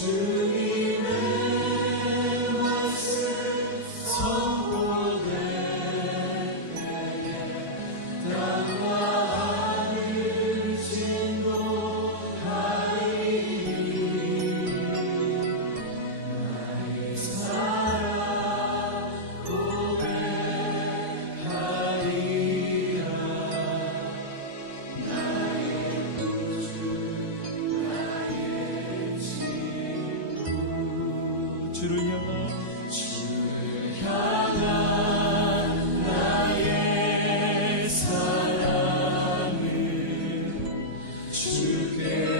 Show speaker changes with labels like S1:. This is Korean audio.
S1: True. 주를 향한 주를 향한 나의 사랑을 주께